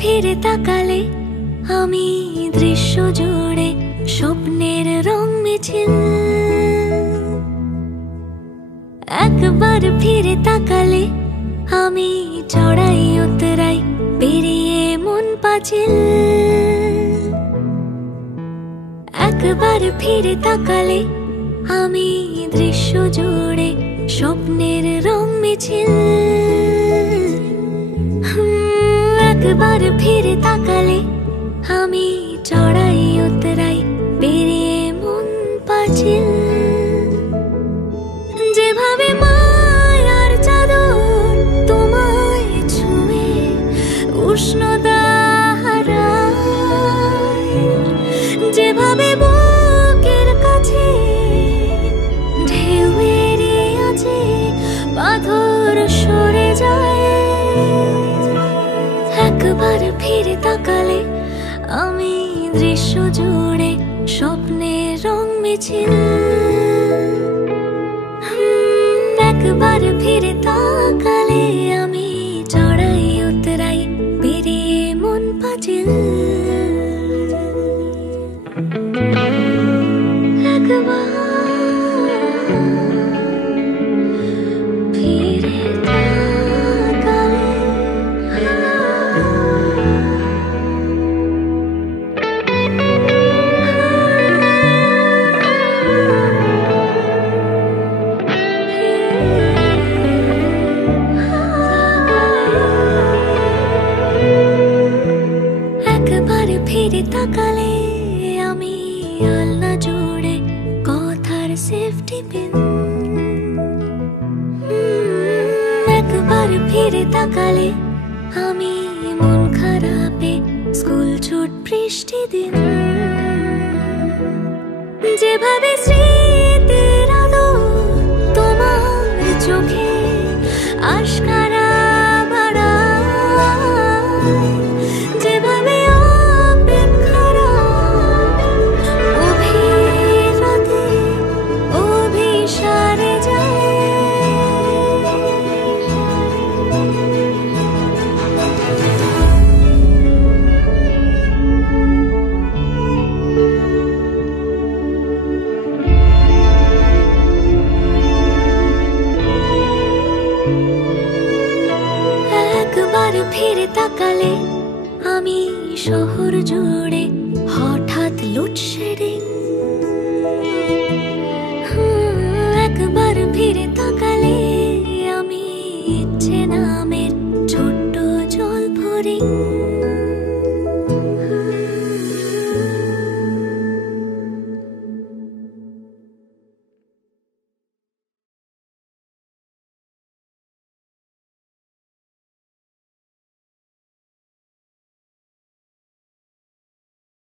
ফিরে তাকালে আমি দৃশ্য জুড়ে স্বপ্নের রং মিছিল। একবার ফিরে তাকালে আমি চড়াই উতরাই পেরিয়ে মন পাঁচিল। একবার ফিরে তাকালে আমি দৃশ্য জুড়ে স্বপ্নের রং মিছিল। একবার ফিরে তাকালে আমি চড়াই উতরাই পেরিয়ে মন পাঁচিল। যেভাবে মায়ার চাদর তোমায় ছুঁয়ে উষ্ণতা হারায়, যেভাবে বুকের কাছে ঢেউ এড়িয়ে আছে পাথর সরে যায়। একবার ফিরে তাকালে আমি দৃশ্য জুড়ে স্বপ্নের রং মিছিল। একবার ফিরে তাকালে আমি চড়াই উতরাই পেরিয়ে মন পাঁচিল। একবার ফিরে তাকালে ফিরে তাকালে আমি আলনা জুড়ে কথার সেফটি পিন। একবার ফিরে তাকালে আমি মন খারাপে স্কুল ছুট বৃষ্টি দিন। যেভাবে স্মৃতির আলো তোমার চোখে আশকারা বাড়ায়, যেভাবে ফিরে তাকালে আমি শহর জুড়ে হঠাৎ লোডশেডিং। একবার ফিরে তাকালে